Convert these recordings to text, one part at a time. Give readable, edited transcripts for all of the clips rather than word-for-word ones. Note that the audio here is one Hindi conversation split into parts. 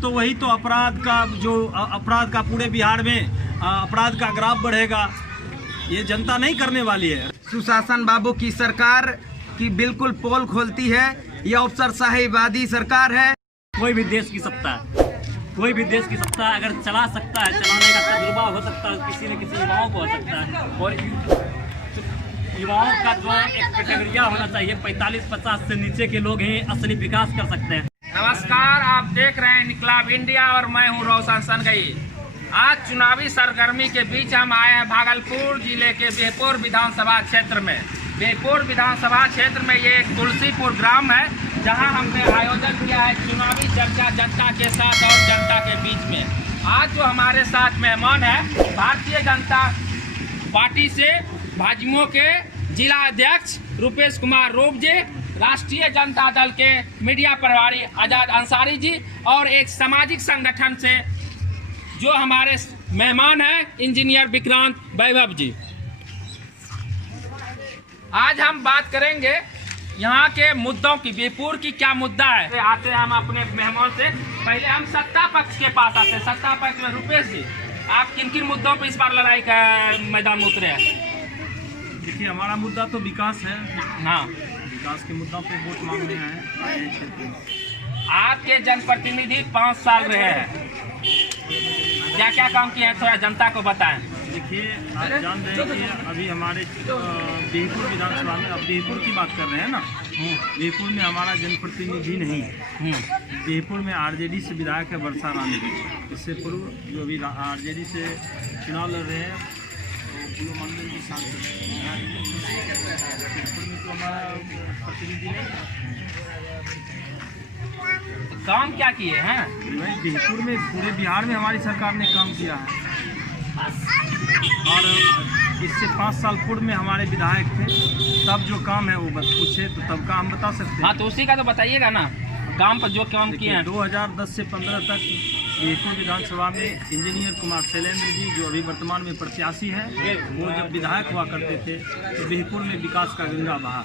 तो वही तो अपराध का पूरे बिहार में अपराध का ग्राफ बढ़ेगा। ये जनता नहीं करने वाली है। सुशासन बाबू की सरकार की बिल्कुल पोल खोलती है। ये अफसरशाहीवादी सरकार है। कोई भी देश की सत्ता अगर चला सकता है, चलाने का तजुर्बा हो सकता है, किसी न किसी युवाओं को हो सकता है। और युवाओं का जो एक कैटेगरिया होना चाहिए, 45-50 से नीचे के लोग ही असली विकास कर सकते हैं। नमस्कार, आप देख रहे हैं इनकलाब इंडिया और मैं हूं रोशन सनगई। आज चुनावी सरगर्मी के बीच हम आए हैं भागलपुर जिले के बिहपुर विधानसभा क्षेत्र में। बिहपुर विधानसभा क्षेत्र में ये एक तुलसीपुर ग्राम है, जहां हमने आयोजन किया है चुनावी चर्चा जनता के साथ और जनता के बीच में। आज जो हमारे साथ मेहमान है भारतीय जनता पार्टी से भाजपा के जिला अध्यक्ष रुपेश कुमार रोबजे, राष्ट्रीय जनता दल के मीडिया प्रभारी आजाद अंसारी जी और एक सामाजिक संगठन से जो हमारे मेहमान हैं इंजीनियर विक्रांत वैभव जी। आज हम बात करेंगे यहाँ के मुद्दों की। बिहपुर की क्या मुद्दा है आते हैं हम अपने मेहमान से। पहले हम सत्ता पक्ष के पास आते हैं। सत्ता पक्ष में रुपेश जी, आप किन किन मुद्दों पर इस बार लड़ाई का मैदान में उतरे हैं? देखिए, हमारा मुद्दा तो विकास है। हाँ, विकास के मुद्दों पे वोट मांगने आए। आपके जनप्रतिनिधि 5 साल रहे हैं, क्या क्या काम किए हैं थोड़ा जनता को बताएं। देखिए, आप जान रहे हैं कि अभी हमारे बिहपुर विधानसभा में, अब बिहपुर की बात कर रहे हैं ना, बिहपुर में हमारा जनप्रतिनिधि नहीं है। बिहपुर में आरजेडी से विधायक है वर्षा रानी। इससे पूर्व जो अभी आरजेडी से चुनाव लड़ रहे हैं तो मंडल जी सांसद, बिहपुर में तो हमारा प्रतिनिधि नहीं है। काम क्या किए हैं? बिहपुर में पूरे बिहार में हमारी सरकार ने काम किया है। और इससे 5 साल पूर्व में हमारे विधायक थे, तब जो काम है वो बस पूछे तो तब का हम बता सकते हैं। हाँ, तो उसी का तो बताइएगा ना, काम पर जो काम किए हैं। 2010 से 15 तक बिहपुर विधानसभा में इंजीनियर कुमार शैलेंद्र जी, जो अभी वर्तमान में प्रत्याशी हैं, वो जब विधायक हुआ करते थे तो बिहपुर में विकास का गंगा बहा।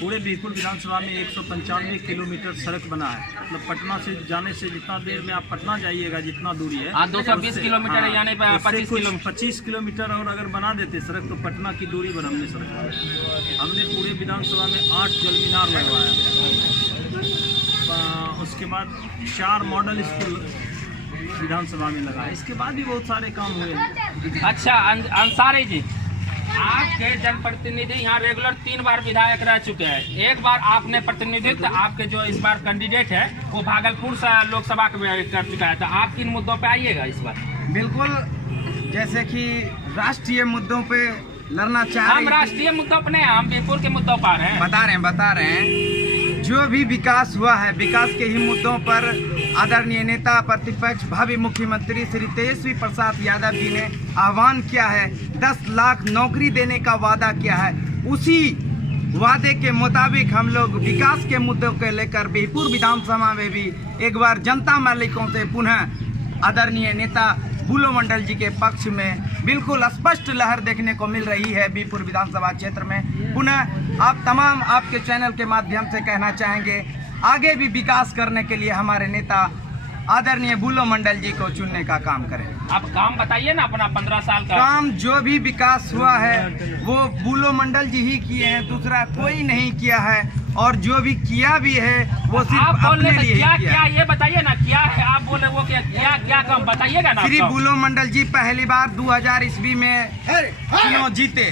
पूरे बिहपुर विधानसभा में 195 किलोमीटर सड़क बना है। मतलब पटना से जाने से जितना देर में आप पटना जाइएगा, जितना दूरी है 220 किलोमीटर यानी 25 किलोमीटर और अगर बना देते सड़क तो पटना की दूरी पर हमने सड़क हमने पूरे विधानसभा में 8 जल मीनार लगवाया। उसके बाद 4 मॉडल स्कूल विधानसभा में लगा। इसके बाद भी बहुत सारे काम हुए। अच्छा अंसारी जी, आपके जनप्रतिनिधि यहाँ रेगुलर 3 बार विधायक रह चुके हैं। एक बार आपने प्रतिनिधित्व, आपके जो इस बार कैंडिडेट है वो भागलपुर से लोकसभा कर चुका है, तो आप किन मुद्दों पे आइएगा इस बार? बिल्कुल, जैसे कि राष्ट्रीय मुद्दों पे लड़ना चाह रहे हैं। हम राष्ट्रीय मुद्दों पर नहीं, हम बिहपुर के मुद्दों पर हैं। बता रहे हैं जो भी विकास हुआ है, विकास के ही मुद्दों पर आदरणीय नेता प्रतिपक्ष भावी मुख्यमंत्री श्री तेजस्वी प्रसाद यादव जी ने आह्वान किया है। 10 लाख नौकरी देने का वादा किया है। उसी वादे के मुताबिक हम लोग विकास के मुद्दों को लेकर बिहपुर विधानसभा में भी एक बार जनता मालिकों से पुनः आदरणीय नेता बुलो मंडल जी के पक्ष में बिल्कुल स्पष्ट लहर देखने को मिल रही है। बिहपुर विधानसभा क्षेत्र में पुनः आप तमाम आपके चैनल के माध्यम से कहना चाहेंगे, आगे भी विकास करने के लिए हमारे नेता आदरणीय बुलो मंडल जी को चुनने का काम करें। आप काम बताइए ना अपना 15 साल का काम। जो भी विकास हुआ है वो बुलो मंडल जी ही किए हैं, दूसरा कोई नहीं किया है। और जो भी किया भी है वो सिर्फ अपने लिए क्या ही किया, ये बताइए ना क्या है। आप बोले वो क्या काम बताइएगा ना। श्री बुलो मंडल जी पहली बार 2000 ईस्वी में क्यों जीते?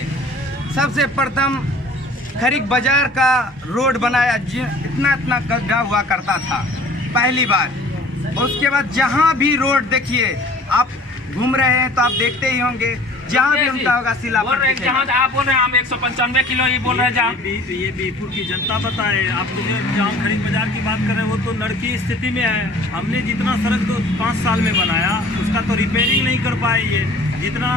सबसे प्रथम खरीक बाजार का रोड बनाया, इतना गड्ढा हुआ करता था पहली बार। उसके बाद जहाँ भी रोड देखिए, आप घूम रहे हैं तो आप देखते ही होंगे, जहाँ भी उनका होगा सिला बोल रहे हैं। आप बोल रहे हैं हम 195 किलो ही बोल रहे हैं। ये बिहपुर की जनता बताए। आप तो जहाँ खरीद बाजार की बात कर रहे हैं वो तो लड़की स्थिति में है। हमने जितना सड़क तो 5 साल में बनाया उसका तो रिपेयरिंग नहीं कर पाए। ये जितना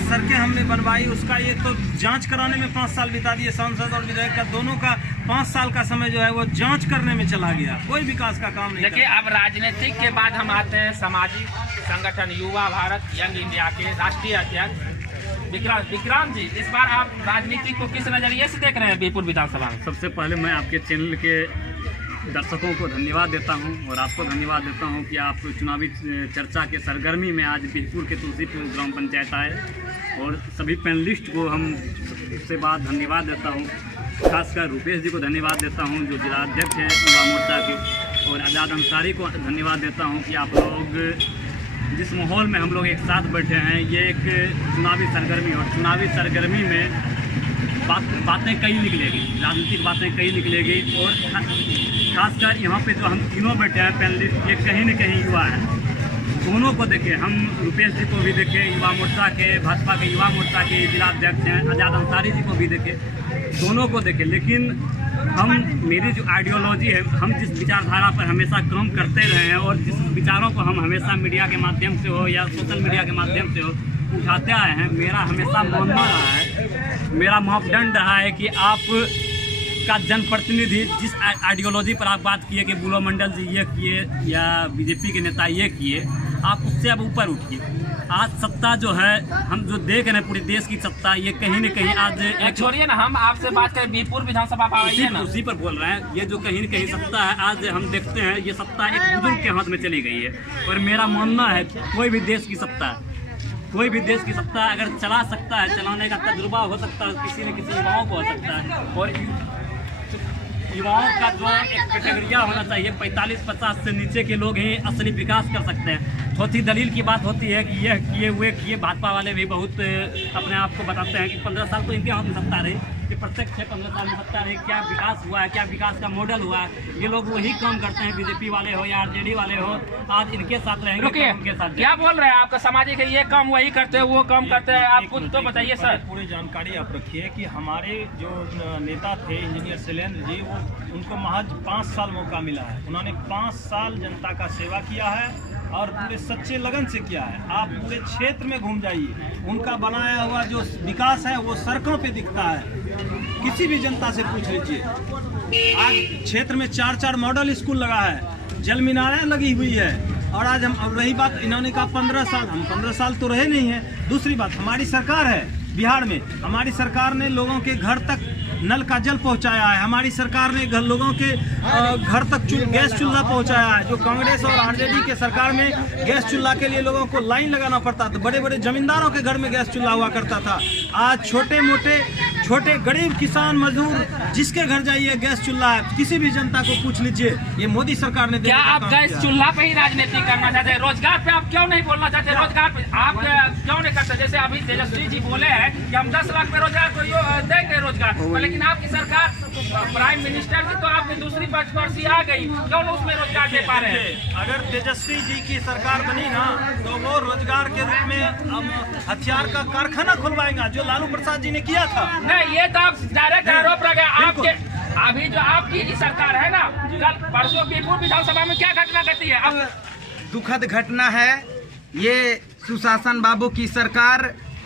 सड़कें हमने बनवाई उसका ये तो जांच कराने में 5 साल बिता दिए। सांसद और विधायक का दोनों का 5 साल का समय जो है वो जांच करने में चला गया, कोई विकास का काम नहीं। देखिए, अब राजनीतिक के बाद हम आते हैं सामाजिक संगठन युवा भारत यंग इंडिया के राष्ट्रीय अध्यक्ष विक्रांत जी। इस बार आप राजनीति को किस नजरिए से देख रहे हैं बिहपुर विधानसभा में? सबसे पहले मैं आपके चैनल के दर्शकों को धन्यवाद देता हूं और आपको धन्यवाद देता हूं कि आप चुनावी चर्चा के सरगर्मी में आज बीरपुर के तुलसीपुर ग्राम पंचायत आए और सभी पैनलिस्ट को हम इससे बाद धन्यवाद देता हूं। खासकर रुपेश जी को धन्यवाद देता हूं जो जिला अध्यक्ष हैं युवा मोर्चा के, और आज़ाद अंसारी को धन्यवाद देता हूं कि आप लोग जिस माहौल में हम लोग एक साथ बैठे हैं, ये एक चुनावी सरगर्मी, और चुनावी सरगर्मी में बातें कई निकलेगी, राजनीतिक बातें कई निकलेगी। और खासकर यहाँ पे जो हम तीनों बैठे हैं पैनलिस्ट, ये कहीं न कहीं युवा हैं। दोनों को देखें, हम रुपेश जी को भी देखें, युवा मोर्चा के, भाजपा के युवा मोर्चा के जिला अध्यक्ष हैं, आज़ाद अंसारी जी को भी देखें, दोनों को देखें। लेकिन हम, मेरी जो आइडियोलॉजी है, हम जिस विचारधारा पर हमेशा काम करते रहे हैं और जिस विचारों को हम हमेशा मीडिया के माध्यम से हो या सोशल मीडिया के माध्यम से हो उठाते आए हैं, मेरा हमेशा मानना रहा है, मेरा मापदंड रहा है कि आप का जनप्रतिनिधि जिस आइडियोलॉजी पर आप बात किए कि बुलो मंडल जी ये किए या बीजेपी के नेता ये किए, आप उससे अब ऊपर उठिए। आज सत्ता जो है, हम जो देख रहे हैं पूरे देश की सत्ता, ये कहीं न कहीं आज एक, छोड़िए ना, हम आपसे बात करें बीरपुर विधानसभा पाइए ना, उसी पर बोल रहे हैं। ये जो कहीं न कहीं सत्ता है, आज हम देखते हैं ये सत्ता एक बुजुर्ग के हाथ में चली गई है। और मेरा मानना है कोई भी देश की सत्ता, कोई भी देश की सत्ता अगर चला सकता है, चलाने का तजुर्बा हो सकता है किसी न किसी युवाओं को हो सकता है। और युवाओं का जो एक कैटेगरिया होना चाहिए, 45-50 से नीचे के लोग ही असली विकास कर सकते हैं। चौथी दलील की बात होती है कि यह किए हुए किए, भाजपा वाले भी बहुत अपने आप को बताते हैं कि 15 साल तो इनके हाथ में सत्ता रही, कि प्रत्येक 6-15 साल में सत्ता रही, क्या विकास हुआ है, क्या विकास का मॉडल हुआ है। ये लोग वही काम करते हैं, बीजेपी वाले हो या आरजेडी वाले हो, आज इनके साथ रहेंगे, उनके साथ। क्या बोल रहे हैं आपका सामाजिक है, ये काम वही करते हैं, वो काम करते हैं, आप कुछ तो बताइए सर। पूरी जानकारी आप रखिए कि हमारे जो नेता थे इंजीनियर शैलेंद्र जी, वो उनको महज 5 साल मौका मिला है। उन्होंने 5 साल जनता का सेवा किया है और पूरे सच्चे लगन से किया है। आप पूरे क्षेत्र में घूम जाइए, उनका बनाया हुआ जो विकास है वो सड़कों पे दिखता है। किसी भी जनता से पूछ लीजिए, आज क्षेत्र में 4-4 मॉडल स्कूल लगा है, जल मीनारें लगी हुई है। और आज हम, अब रही बात, इन्होंने कहा 15 साल, हम 15 साल तो रहे नहीं हैं। दूसरी बात, हमारी सरकार है बिहार में, हमारी सरकार ने लोगों के घर तक नल का जल पहुंचाया है, हमारी सरकार ने लोगों के घर तक गैस चूल्हा पहुंचाया है। जो कांग्रेस और आरजेडी के सरकार में गैस चूल्हा के लिए लोगों को लाइन लगाना पड़ता था, बड़े बड़े जमींदारों के घर में गैस चूल्हा हुआ करता था। आज छोटे गरीब किसान मजदूर जिसके घर जाइए गैस चूल्हा है। किसी भी जनता को पूछ लीजिए, ये मोदी सरकार ने। क्या आप गैस चूल्हा पे ही राजनीति करना चाहते हैं? रोजगार पे आप क्यों नहीं बोलना चाहते? रोजगार पे आप क्यों नहीं करते? जैसे अभी तेजस्वी जी बोले हैं कि हम 10 लाख में रोजगार को देंगे रोजगार, लेकिन आपकी सरकार प्राइम मिनिस्टर की तो आपकी दूसरी पॉलिसी आ गई, क्यों उसमें रोजगार दे पा रहे हैं? अगर तेजस्वी जी की सरकार बनी ना, तो वो रोजगार के रूप में हथियार का कारखाना खुलवाएगा, जो लालू प्रसाद जी ने किया था। नहीं, ये तो आप डायरेक्ट आरोप लगे आपके। अभी जो आपकी सरकार है ना, कल परसों बीरपुर विधानसभा में क्या घटना घटी है? अब दुखद घटना है। ये सुशासन बाबू की सरकार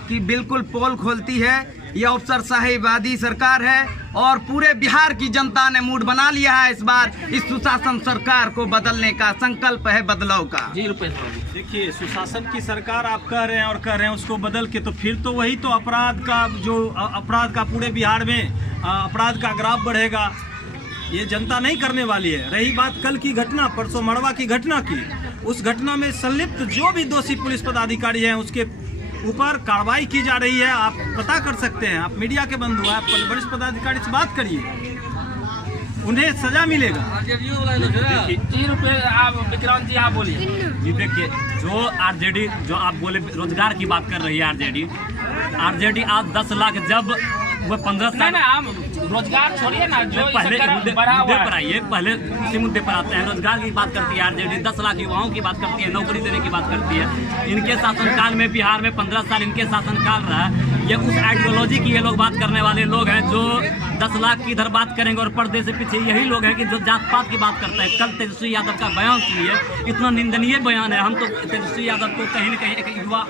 की बिल्कुल पोल खोलती है। ये अफसरशाहीवादी सरकार है और पूरे बिहार की जनता ने मूड बना लिया है। इस बार इस सुशासन सरकार को बदलने का संकल्प है, बदलाव का। जी रुपेश, देखिए, सुशासन की सरकार आप कह रहे हैं और कह रहे हैं उसको बदल के, तो फिर तो वही तो अपराध का पूरे बिहार में अपराध का ग्राफ बढ़ेगा। ये जनता नहीं करने वाली है। रही बात कल की घटना, परसों मड़वा की घटना की, उस घटना में संलिप्त जो भी दोषी पुलिस पदाधिकारी हैं उसके ऊपर कार्रवाई की जा रही है। आप पता कर सकते हैं, आप मीडिया के बंधु हैं, आप वरिष्ठ पदाधिकारी से बात करिए, उन्हें सजा मिलेगा। जी रुपेश, आप विक्रांत जी आप बोलिए। जी देखिए, जो आरजेडी, जो आप बोले रोजगार की बात कर रही है आरजेडी आज 10 लाख, जब वो 15 साल, हम रोजगार छोड़िए ना, जो पहले मुद्दे पर आइए, पहले इसी मुद्दे पर आते हैं। रोजगार की बात करती है आरजेडी, 10 लाख युवाओं की बात करती है, नौकरी देने की बात करती है। इनके शासनकाल में बिहार में 15 साल इनके शासनकाल रहा। ये उस आइडियोलॉजी की ये लोग बात करने वाले लोग हैं जो 10 लाख की इधर बात करेंगे और पर्दे से पीछे यही लोग हैं कि जो जात पात की बात करते हैं। कल तेजस्वी यादव का बयान सुनिए, इतना निंदनीय बयान है। हम तो तेजस्वी यादव को कहीं न कहीं एक युवा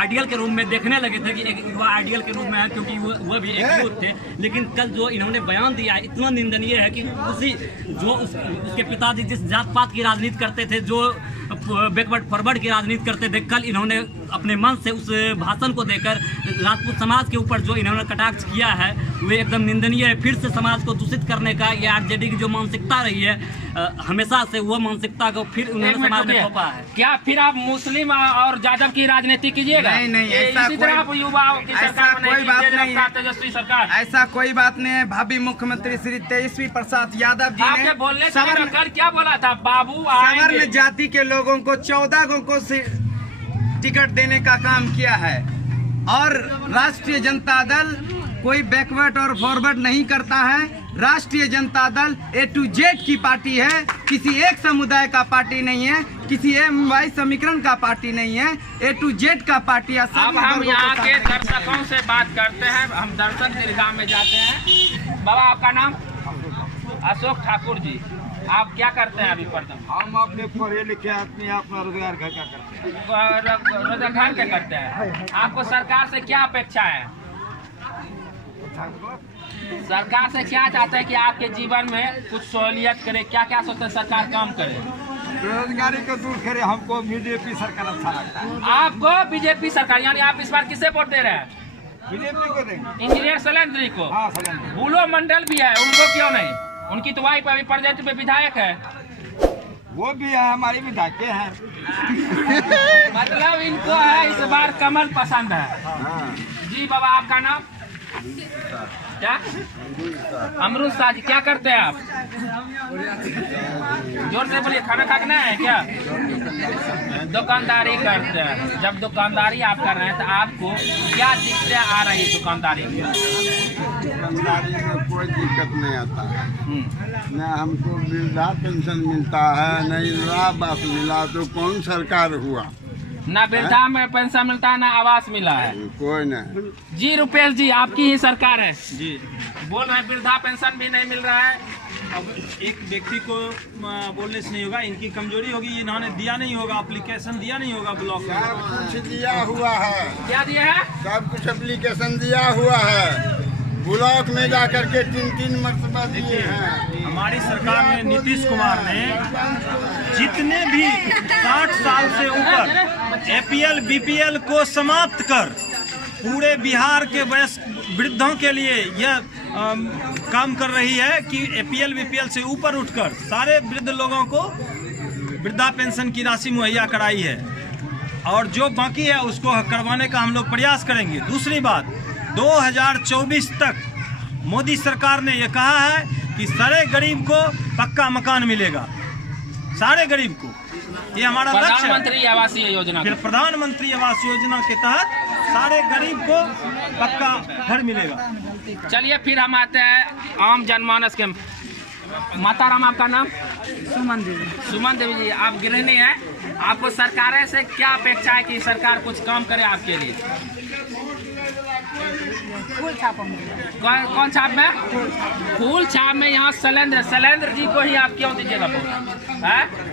आइडियल के रूप में देखने लगे थे कि एक युवा आइडियल के रूप में है, क्योंकि वो भी एक यूथ थे। लेकिन कल जो इन्होंने बयान दिया इतना निंदनीय है कि उसके पिताजी जिस जात पात की राजनीति करते थे, जो बैकवर्ड फॉरवर्ड की राजनीति करते थे, कल इन्होंने अपने मन से उस भाषण को देकर राजपूत समाज के ऊपर जो इन्होंने कटाक्ष किया है वे एकदम निंदनीय है। फिर से समाज को दूषित करने का ये आरजेडी की जो मानसिकता रही है हमेशा से, वो मानसिकता को फिर उन्होंने समाज में थोपा है। क्या फिर आप मुस्लिम और यादव की राजनीति कीजिएगा? नहीं, ऐसा इसी तरह आप युवाओं की सरकार कोई बात नहीं है। तेजस्वी सरकार, ऐसा कोई बात नहीं है। भावी मुख्यमंत्री श्री तेजस्वी प्रसाद यादव जी आपके ने बोलने से कल क्या बोला था? बाबू आएंगे। सवर्ण जाति के लोगों को 14 को टिकट देने का काम किया है। और राष्ट्रीय जनता दल कोई बैकवर्ड और फॉरवर्ड नहीं करता है। राष्ट्रीय Janata Dal A to Z की पार्टी है, किसी एक समुदाय का पार्टी नहीं है, किसी MY समीकरण का पार्टी नहीं है, A to Z का पार्टी है। अब हम यहाँ के दर्शकों से बात करते हैं। हम दर्शक दीर्घा में जाते हैं। बाबा आपका नाम? अशोक ठाकुर जी, आप क्या करते हैं अभी प्रथम? हम अपने पढ़े लिखे आदमी अपना रोजगार घर का करते हैं। रोजगार क्या करते हैं? आपको सरकार से क्या अपेक्षा है? सरकार से क्या चाहते हैं कि आपके जीवन में कुछ सहूलियत करे? क्या क्या सोचते हैं सरकार काम करे? बेरोजगारी को दूर करे। हमको बीजेपी सरकार अच्छा लगता है। आपको बीजेपी सरकार, यानी आप इस बार किसे वोट दे रहे हैं? बीजेपी को देंगे। इंजीनियर शैलेंद्र जी को? हाँ, शैलेंद्र। बुलो मंडल भी है, उनको क्यों नहीं? उनकी तो वाइफ अभी प्रेजेंट में विधायक है। वो भी है, हमारी विधायक है। मतलब इनको है इस बार कमल पसंद है। जी बाबा आपका नाम क्या? अमरुद शाह जी, क्या करते हैं आप? जोर से बोलिए। खाना खाना है क्या? दुकानदारी करते हैं। जब दुकानदारी आप कर रहे हैं तो आपको क्या दिक्कतें आ रही है दुकानदारी में? दुकानदारी में कोई दिक्कत नहीं आता है। न हमको वृद्धा पेंशन मिलता है, न इंदिरा आवास मिला, तो कौन सरकार हुआ? ना वृद्धा में पेंशन मिलता है, ना आवास मिला है। कोई नहीं। जी रुपेश जी, आपकी ही सरकार है जी। बोल रहे हैं वृद्धा पेंशन भी नहीं मिल रहा है। अब एक व्यक्ति को बोलने से नहीं होगा, इनकी कमजोरी होगी। इन्होंने दिया नहीं होगा, एप्लीकेशन दिया नहीं होगा ब्लॉक में। सब कुछ दिया हुआ है। क्या दिया है? सब कुछ एप्लीकेशन दिया हुआ है। ब्लॉक में जा करके 3-3 मरतबा दिए हैं। हमारी सरकार में नीतीश कुमार ने जितने भी 60 साल से ऊपर APL BPL को समाप्त कर पूरे बिहार के वयस्क वृद्धों के लिए यह काम कर रही है कि APL BPL से ऊपर उठकर सारे वृद्ध लोगों को वृद्धा पेंशन की राशि मुहैया कराई है। और जो बाकी है उसको करवाने का हम लोग प्रयास करेंगे। दूसरी बात, 2024 तक मोदी सरकार ने यह कहा है कि सारे गरीब को पक्का मकान मिलेगा, सारे गरीब को। ये हमारा लक्ष्य है। प्रधानमंत्री आवासीय योजना। फिर प्रधानमंत्री आवास योजना के तहत सारे गरीब को पक्का घर मिलेगा। चलिए फिर हम आते हैं आम जनमानस के। माता राम, आपका नाम? सुमन देवी। सुमन देवी जी, आप गृहिणी हैं। आपको सरकार से क्या अपेक्षा है कि सरकार कुछ काम करे आपके लिए? फूल छाप कौन छाप में? फूल छाप में। यहाँ शैलेंद्र जी को ही आप क्यों दीजिएगा वोट?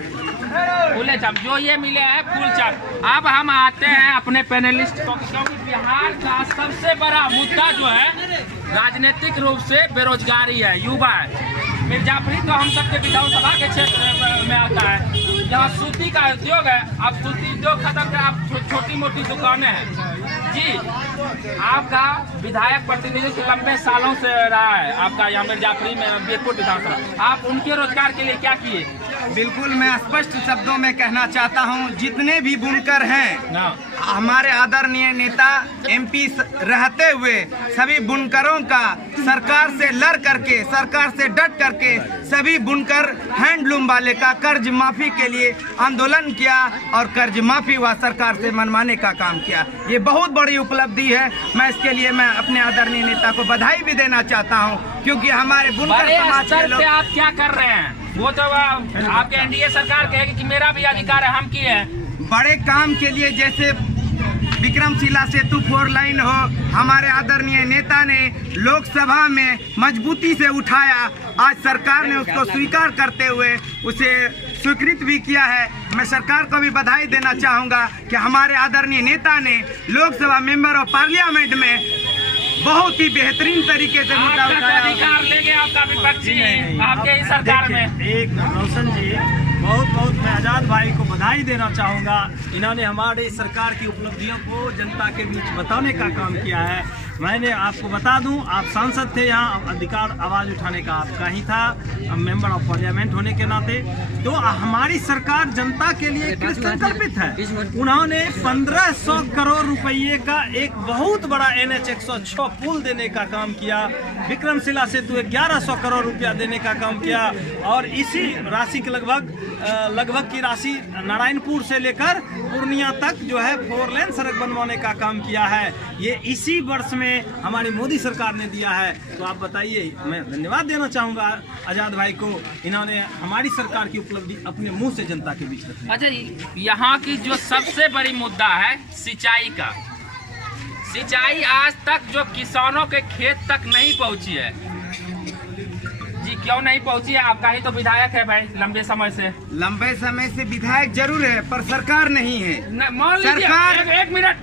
फूले छाप जो ये मिले हैं फूल छाप। अब हम आते हैं अपने पैनलिस्ट को, क्योंकि बिहार का सबसे बड़ा मुद्दा जो है राजनीतिक रूप से बेरोजगारी है, युवा है। मिर्जापुरी तो हम सबके विधानसभा के क्षेत्र में आता है। यहाँ सूती का उद्योग है। अब सूती उद्योग खत्म कर अब छोटी मोटी दुकानें हैं। जी, आपका विधायक प्रतिनिधित्व लंबे सालों से रहा है आपका यहाँ मिर्जापुरी में बीरपुर विधानसभा। आप उनके रोजगार के लिए क्या किए? बिल्कुल, मैं स्पष्ट शब्दों में कहना चाहता हूं, जितने भी बुनकर हैं ना, हमारे आदरणीय नेता MP रहते हुए सभी बुनकरों का सरकार से लड़ करके, सरकार से डट करके सभी बुनकर हैंडलूम वाले का कर्ज माफी के लिए आंदोलन किया और कर्ज माफी हुआ, सरकार से मनवाने का काम किया। ये बहुत बड़ी उपलब्धि है। मैं इसके लिए मैं अपने आदरणीय नेता को बधाई भी देना चाहता हूं, क्योंकि हमारे बुनकर समाज के लोग। आप क्या कर रहे हैं? वो तो आपके NDA सरकार कहेगी कि मेरा भी अधिकार है, हम किए हैं। बड़े काम के लिए जैसे विक्रमशिला सेतु 4 लाइन हो, हमारे आदरणीय नेता ने लोकसभा में मजबूती से उठाया। आज सरकार ने उसको स्वीकार करते हुए उसे स्वीकृत भी किया है। मैं सरकार को भी बधाई देना चाहूँगा कि हमारे आदरणीय नेता ने लोकसभा मेंबर ऑफ पार्लियामेंट में बहुत ही बेहतरीन तरीके से मुद्दा उठाया। अधिकार लेंगे आपका विपक्षी आपके ही सरकार में। एक रोशन जी बहुत बहुत मैं आज़ाद भाई को बधाई देना चाहूँगा। इन्होंने हमारी सरकार की उपलब्धियों को जनता के बीच बताने का काम किया है। मैंने आपको बता दूं, आप सांसद थे, यहाँ अधिकार आवाज़ उठाने का आपका ही था, मेंबर ऑफ पार्लियामेंट होने के नाते। तो हमारी सरकार जनता के लिए संकल्पित है। उन्होंने 1500 करोड़ रुपये का एक बहुत बड़ा NH 106 पुल देने का काम किया। विक्रमशिला सेतु 1100 करोड़ रुपया देने का काम किया। और इसी राशि के लगभग की राशि नारायणपुर से लेकर पूर्णिया तक जो है 4 लेन सड़क बनवाने का काम किया है। ये इसी वर्ष में हमारी मोदी सरकार ने दिया है। तो आप बताइए, मैं धन्यवाद देना चाहूँगा आज़ाद भाई को। इन्होंने हमारी सरकार की उपलब्धि अपने मुंह से जनता के बीच रखी। अच्छा, यहाँ की जो सबसे बड़ी मुद्दा है सिंचाई का। सिंचाई आज तक जो किसानों के खेत तक नहीं पहुँची है। जी क्यों नहीं पहुँची है? आपका ही तो विधायक है भाई लंबे समय से। लंबे समय से विधायक जरूर है, पर सरकार नहीं है। मान लीजिए सरकार एक मिनट,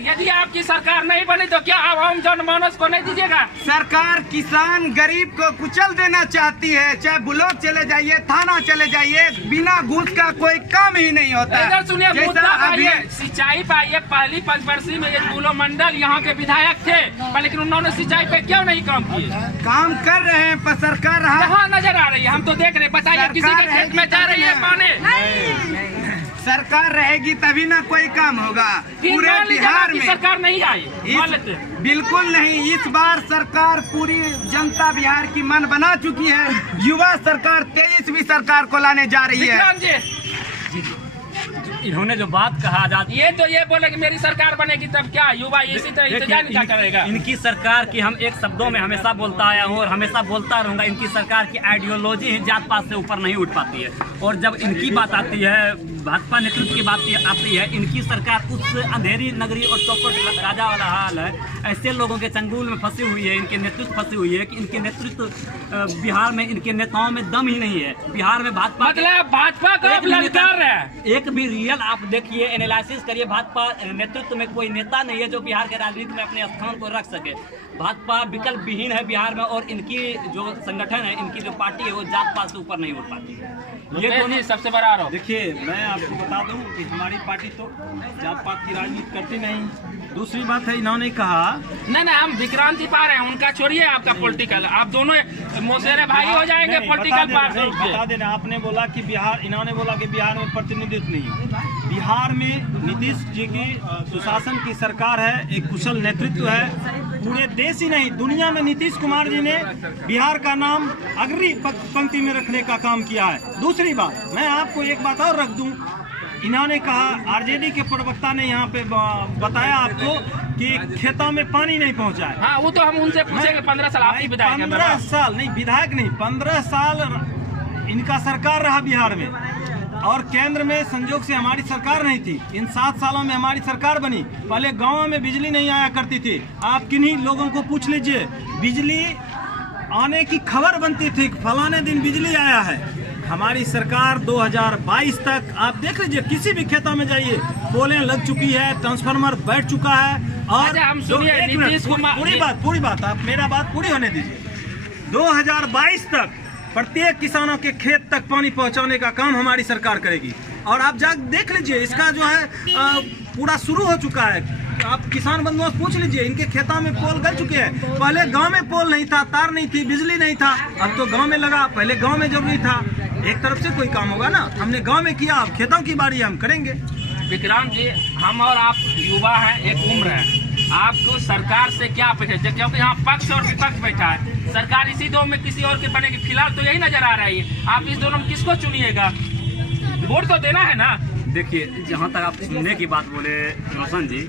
यदि आपकी सरकार नहीं बनी तो क्या आम जनमानस को नहीं दीजिएगा? सरकार किसान गरीब को कुचल देना चाहती है। चाहे ब्लॉक चले जाइए, थाना चले जाइए, बिना घूस का कोई काम ही नहीं होता। इधर सुनिए, जैसा मुद्दा अभी पाइए, सिंचाई पाइए। पहली पंचवर्षीय में ये बुलो मंडल यहाँ के विधायक थे, पर लेकिन उन्होंने सिंचाई पे क्यों नहीं काम किए? काम कर रहे हैं, पर सरकार कहाँ नजर आ रही है? हम तो देख रहे हैं। बताइए, किसी के खेत में जा रही है पानी? सरकार रहेगी तभी ना कोई काम होगा। पूरे बिहार में सरकार नहीं आई, बिल्कुल नहीं। इस बार सरकार पूरी जनता बिहार की मन बना चुकी है। युवा सरकार 23वीं सरकार को लाने जा रही है। इन्होंने जो बात कहा आजाद, ये बोले कि मेरी सरकार बनेगी तब क्या युवा इसी तरह इंतजार क्या करेगा? इनकी सरकार की हम एक शब्दों में हमेशा बोलता आया हूँ और हमेशा बोलता रहूँगा। इनकी सरकार की आइडियोलॉजी ही जात पात से ऊपर नहीं उठ पाती है। और जब इनकी बात आती है, भाजपा नेतृत्व की बात आती है, इनकी सरकार उस अंधेरी नगरी और चौपट राजा वाला हाल है। ऐसे लोगों के चंगुल में फंसी हुई है, इनके नेतृत्व फंसी हुई है कि इनके नेतृत्व बिहार में इनके नेताओं में दम ही नहीं है। बिहार में भाजपा मतलब भाजपा का ललकार रहा है। एक भी रियल आप देखिए, एनालिसिस करिए, भाजपा नेतृत्व में कोई नेता नहीं है जो बिहार के राजनीति में अपने स्थान को रख सके। भाजपा विकल्प विहीन है बिहार में। और इनकी जो संगठन है, इनकी जो पार्टी है, वो जात पात से ऊपर नहीं उठ पाती है। ये दोनों सबसे बड़ा आरोप। देखिए, मैं आपको बता दूं कि हमारी पार्टी तो जात पात की राजनीति करती नहीं। दूसरी बात है, इन्होंने कहा नहीं, हम विक्रांति पा रहे हैं, उनका छोड़िए, आपका पॉलिटिकल। आप दोनों मोसेरे भाई हो जाएंगे पॉलिटिकल पार्टी। बता देना, आपने बोला कि इन्होंने बोला कि बिहार में प्रतिनिधित्व नहीं है। बिहार में नीतीश जी की सुशासन की सरकार है, एक कुशल नेतृत्व है। पूरे देश ही नहीं, दुनिया में नीतीश कुमार जी ने बिहार का नाम अग्रणी पंक्ति में रखने का काम किया है। दूसरी बात, मैं आपको एक बात और रख दूं, इन्होंने कहा, आरजेडी के प्रवक्ता ने यहाँ पे बताया आपको कि खेतों में पानी नहीं पहुँचा है। हाँ, वो तो हम उनसे पूछेंगे। 15 साल आपकी विधायक है। 15 साल नहीं, विधायक नहीं, 15 साल इनका सरकार रहा बिहार में। और केंद्र में संजोग से हमारी सरकार नहीं थी। इन 7 सालों में हमारी सरकार बनी। पहले गाँव में बिजली नहीं आया करती थी। आप किन्हीं लोगों को पूछ लीजिए, बिजली आने की खबर बनती थी, फलाने दिन बिजली आया है। हमारी सरकार 2022 तक आप देख लीजिए, किसी भी खेतों में जाइए, पोलें लग चुकी है, ट्रांसफार्मर बैठ चुका है। और हम सुनिए, नीतीश कुमार पूरी बात आप मेरा बात पूरी होने दीजिए। 2022 तक प्रत्येक किसानों के खेत तक पानी पहुंचाने का काम हमारी सरकार करेगी। और आप जा देख लीजिए, इसका जो है पूरा शुरू हो चुका है। आप किसान बंधुओं से पूछ लीजिए, इनके खेतों में पोल गल चुके हैं। पहले गांव में पोल नहीं था, तार नहीं थी, बिजली नहीं था, अब तो गांव में लगा। पहले गांव में जरूरी था। एक तरफ से कोई काम होगा ना, हमने गांव में किया, अब खेतों की बारी हम करेंगे। विक्रांत जी, हम और आप युवा हैं, एक उम्र है। आपको सरकार से क्या अपेक्षा है? क्योंकि यहाँ पक्ष और विपक्ष बैठा है। सरकार इसी दो में किसी और के बनेगी, फिलहाल तो यही नजर आ रही है। आप इस दोनों में किसको चुनिएगा? वोट तो देना है ना। देखिए, जहाँ तक आप सुनने की बात बोले रोशन जी,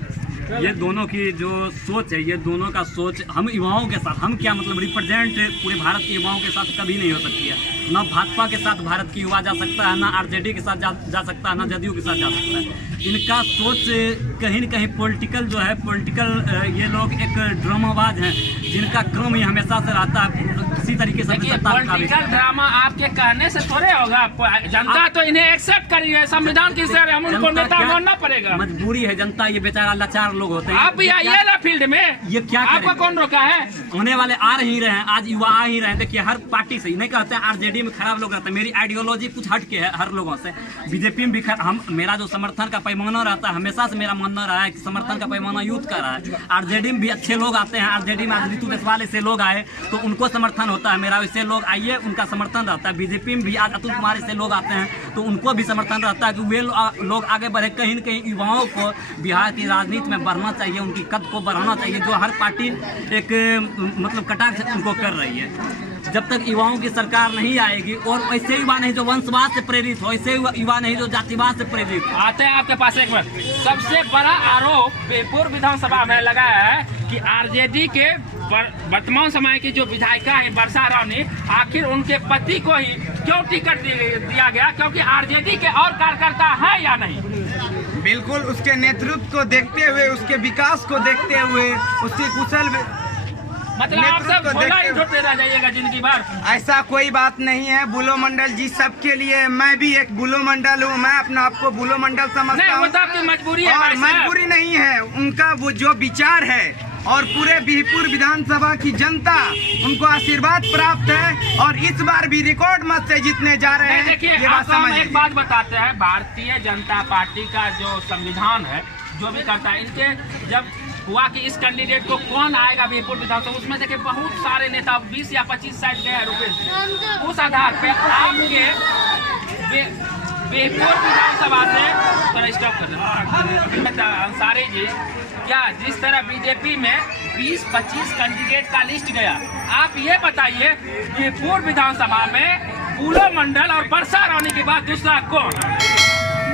ये दोनों की जो सोच है, ये दोनों का सोच हम युवाओं के साथ, हम क्या मतलब रिप्रेजेंट पूरे भारत के युवाओं के साथ कभी नहीं हो सकती है। ना भाजपा के साथ भारत की युवा जा सकता है, ना आरजेडी के साथ जा सकता है, ना जदयू के साथ जा सकता है। इनका सोच कहीं न कहीं पॉलिटिकल जो है, पॉलिटिकल ये लोग एक ड्रामाबाज हैं, जिनका काम ही हमेशा से रहता है इसी तरीके से सत्ता का पॉलिटिकल ड्रामा आपके कहने से थोड़े होगा। जनता तो इन्हें एक्सेप्ट करी है संविधान की सर, हम उनको नेता मानना पड़ेगा। मजबूरी है, जनता ये बेचारा लाचार लोग होते हैं। आप भी आइए ना फील्ड में, ये क्या आपको कौन रोका है? होने वाले आ ही रहे हैं, आज युवा आ ही रहे हैं। देखिए हर पार्टी से नहीं कहते हैं आरजेडी में खराब लोग रहते हैं, मेरी आइडियोलॉजी कुछ हट के है हर लोगों से। बीजेपी में भी हम मेरा जो समर्थन का पैमाना रहता है, हमेशा से मेरा मानना रहा है कि समर्थन का पैमाना यूथ का रहा है। आरजेडी में भी अच्छे लोग आते हैं, आरजेडी में आज ऋतु देशवाल से लोग आए तो उनको समर्थन होता है मेरा, इससे लोग आइए उनका समर्थन रहता है। बीजेपी में भी आज अतुल कुमार से लोग आते हैं तो उनको भी समर्थन रहता है कि वे लोग आगे बढ़े। कहीं न कहीं युवाओं को बिहार की राजनीति में बढ़ना चाहिए, उनकी कद को बढ़ाना चाहिए, जो हर पार्टी एक मतलब कटाक्ष उनको कर रही है। जब तक युवाओं की सरकार नहीं आएगी, और ऐसे युवा नहीं जो वंशवाद से प्रेरित हो, ऐसे युवा नहीं जो जातिवाद से प्रेरित हो। आते हैं आपके पास एक मिनट। सबसे बड़ा आरोप बेहपुर विधानसभा में लगाया है कि आरजेडी के वर्तमान समय की जो विधायिका है वर्षा रानी, आखिर उनके पति को ही क्यों टिकट दिया गया? क्योंकि आरजेडी के और कार्यकर्ता है या नहीं? बिल्कुल, उसके नेतृत्व को देखते हुए, उसके विकास को देखते हुए, उसके कुशल मतलब आप सब झोला ही ढोते रह जाइएगा जिंदगी भर? ऐसा कोई बात नहीं है। बुलो मंडल जी सबके लिए, मैं भी एक बुलो मंडल हूँ, मैं अपना आपको बुलो मंडल समझता हूँ। वो तो आपकी मजबूरी है। और मजबूरी नहीं है, उनका वो जो विचार है और पूरे बिहपुर विधानसभा की जनता उनको आशीर्वाद प्राप्त है और इस बार भी रिकॉर्ड मत से जीतने जा रहे हैं। देखिए ये बात हम एक बात बताते हैं, भारतीय जनता पार्टी का जो संविधान है जो भी करता है, इनके जब हुआ कि इस कैंडिडेट को कौन आएगा बिहपुर विधानसभा, उसमें देखिए बहुत सारे नेता 20 या 25 साइड गए हैं रुपये। उस आधार पे आपके बिहपुर विधानसभा से थोड़ा स्टॉप कर दें अंसारी जी, क्या जिस तरह बीजेपी में 20-25 कैंडिडेट का लिस्ट गया, आप ये बताइए बिहपुर विधानसभा में बुलो मंडल और वर्षा रानी के बाद दूसरा कौन?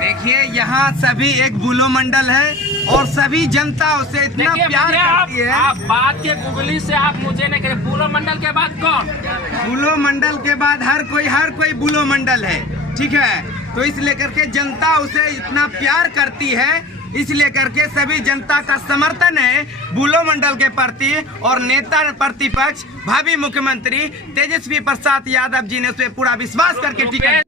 देखिए यहाँ सभी एक बुलो मंडल है और सभी जनता उसे इतना प्यार करती है। आप बात के गुगली से आप मुझे नहीं करें, बुलो मंडल के बाद कौन? बुलो मंडल के बाद हर कोई बुलो मंडल है, ठीक है। तो इस लेकर के जनता उसे इतना प्यार करती है, इसलिए करके सभी जनता का समर्थन है बुलो मंडल के प्रति। और नेता प्रतिपक्ष भावी मुख्यमंत्री तेजस्वी प्रसाद यादव जी ने उस पर पूरा विश्वास करके टिकट